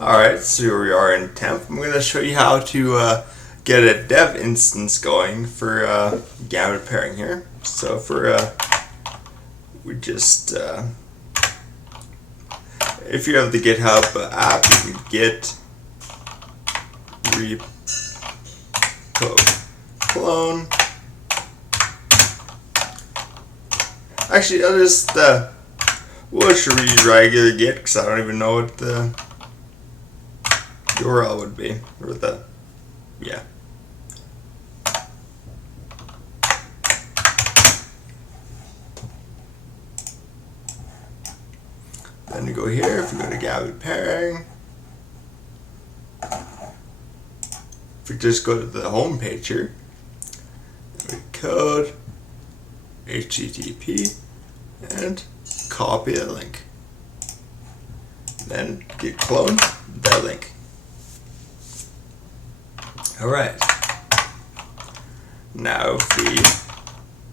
Alright, so here we are in temp. I'm going to show you how to get a dev instance going for Gambit Pairing here. So we just, if you have the GitHub app, you can git repo clone. Actually, I'll just, we'll just use regular git because I don't even know what the URL would be, or yeah. Then you go here, if you go to Gambit Pairing, if you just go to the home page here, code, HTTP, and copy the link. Then git clone that link. Alright. Now if we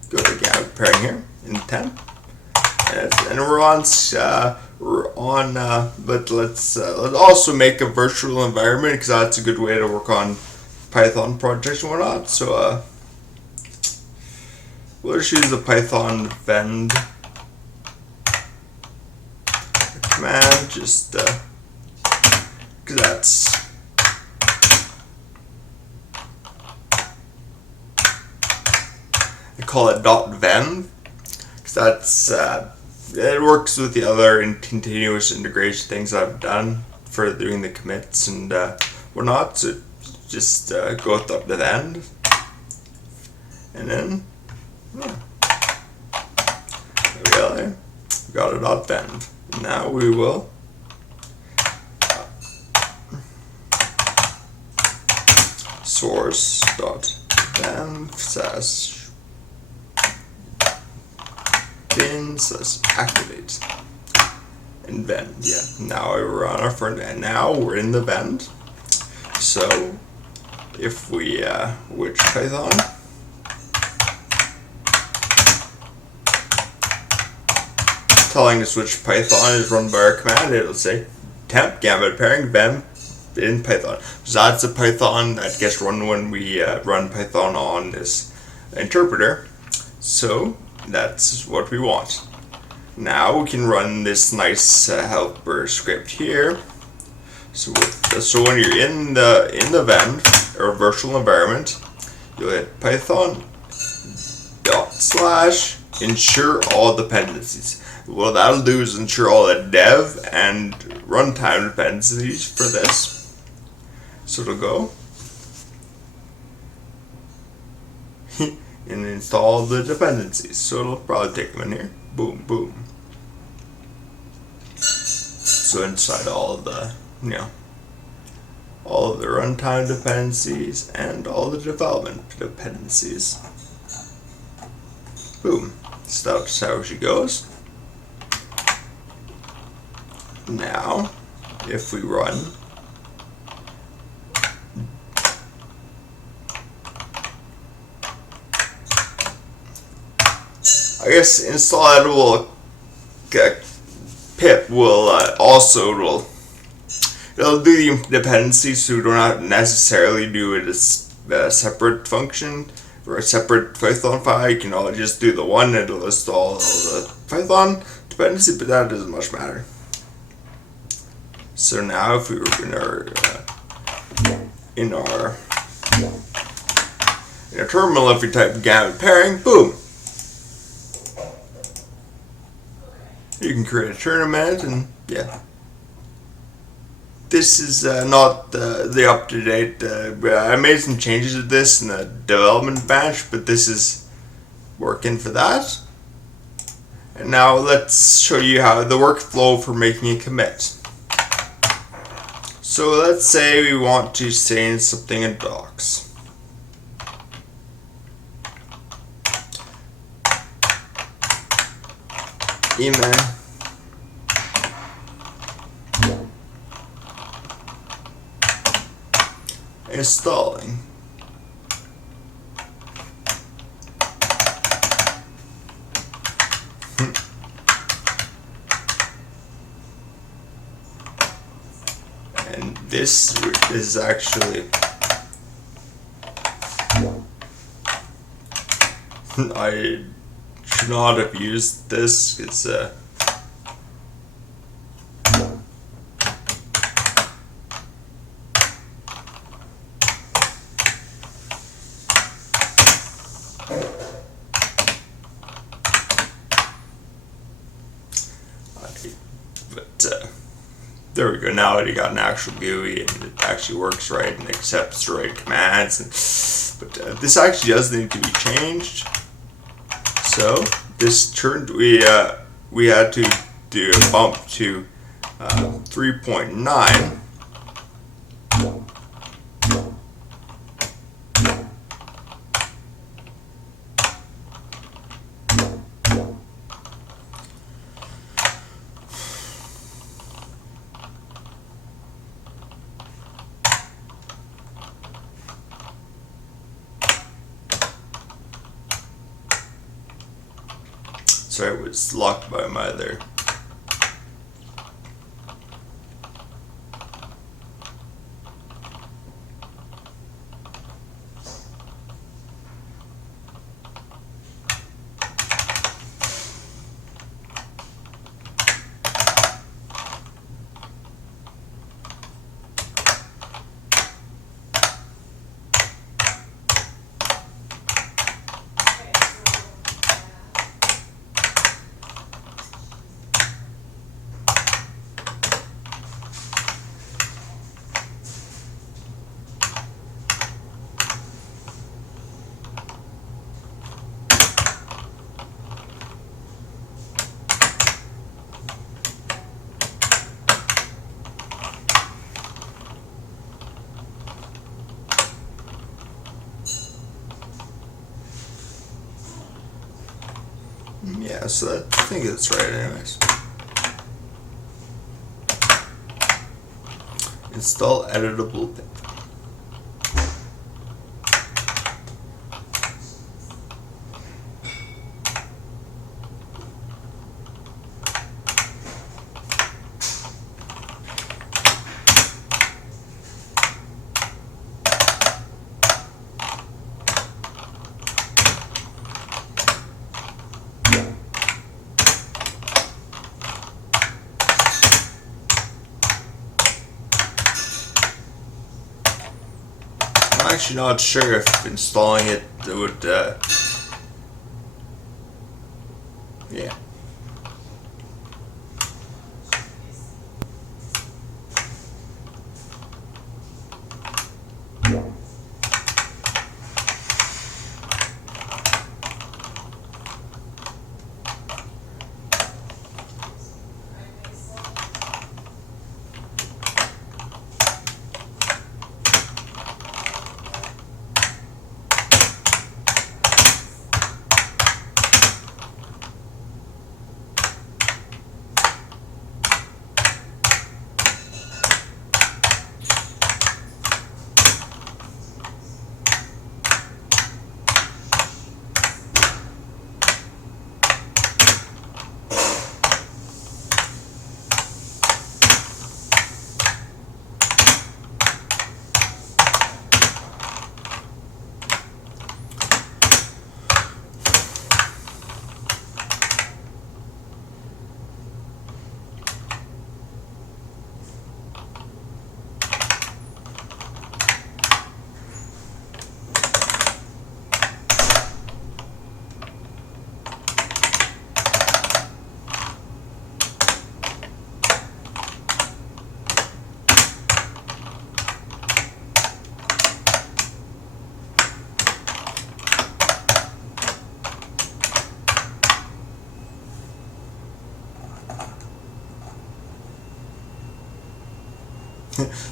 go to Gambit Pairing here in temp, and we're on, but let's also make a virtual environment because that's a good way to work on Python projects and whatnot. So we'll just use the Python vend command, just because that's I call it .vend because that's it works with the other continuous integration things I've done for doing the commits and whatnot. So just go with the vend, and then yeah, there we got a .vend. Now we will source.vend bin/activate and vend. Yeah, now we're on our front end. Now we're in the vend. So if we which Python, telling us which Python is run by our command, it'll say temp Gambit Pairing vend in Python. So that's a Python that gets run when we run Python on this interpreter. So that's what we want. Now we can run this nice helper script here. So when you're in the vend or virtual environment, you'll hit Python /ensure all dependencies. What that'll do is ensure all the dev and runtime dependencies for this. So it'll go and install the dependencies. So it'll probably take them in here. Boom, boom. So inside all of the, all of the runtime dependencies and all the development dependencies. Boom. So that's how she goes. Now, if we run I guess install editable pip will it'll do the dependencies, so we don't have to necessarily do it as a separate function or a separate Python file. You can all just do the one and it'll install all the Python dependency, but that doesn't much matter. So now if we were in our terminal, if we type Gambit Pairing, boom, you can create a tournament, and yeah. This is not the up-to-date, I made some changes to this in the development batch, but this is working for that. And now let's show you how the workflow for making a commit. So let's say we want to change something in docs. Email. Installing. And this is actually I should not have used this. It's there we go. Now you got an actual GUI and it actually works right and accepts the right commands. But this actually does need to be changed. So this turned we had to do a bump to 3.9. Sorry, it was locked by my other. Yeah, so I think it's right anyways. Install editable Python. I'm actually not sure if installing it would, yeah.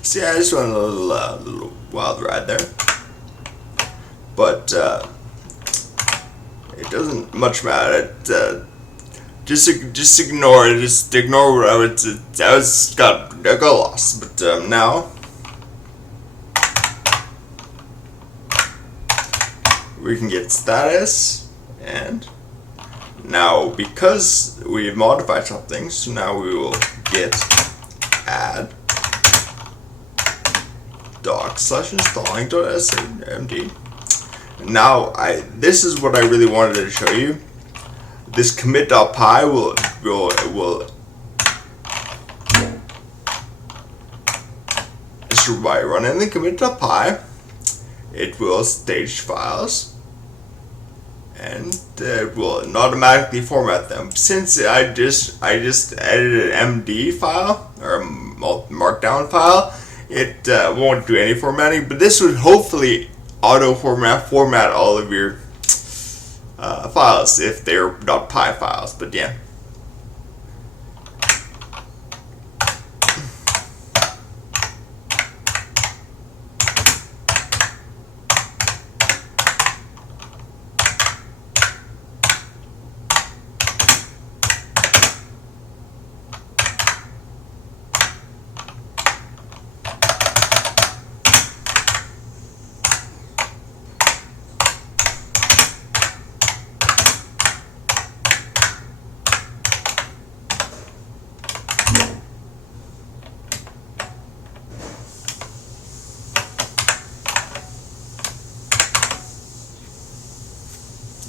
See, I just went a little wild ride there, but it doesn't much matter. Just ignore it. Just ignore what I got lost. But now we can get status, and now because we've modified something, so now we will get add doc/installing.smd. Now, this is what I really wanted to show you. This commit.py will so by running the commit.py, it will stage files and it will automatically format them. Since I just edited an MD file or a markdown file, it won't do any formatting, but this would hopefully auto format all of your files if they're .py files. But yeah.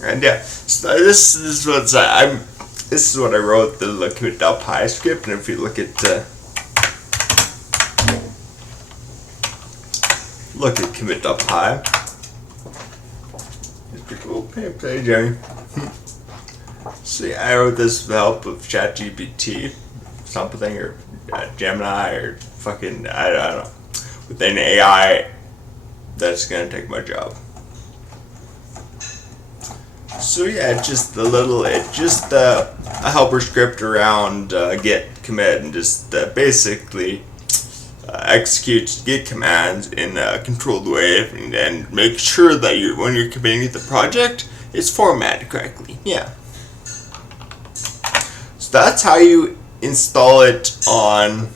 And yeah, so this is what I wrote the commit.py script. And if you look at commit.py, it's pretty cool. Play Jeremy. So yeah, I wrote this with the help of ChatGPT, something, or Gemini, or fucking I don't know, with an AI that's gonna take my job. So yeah, just a helper script around git commit, and just basically executes git commands in a controlled way, and make sure that when you're committing the project, it's formatted correctly. Yeah. So that's how you install it on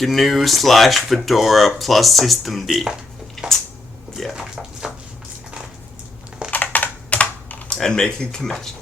GNU/Fedora plus systemd. Yeah. And make a commit.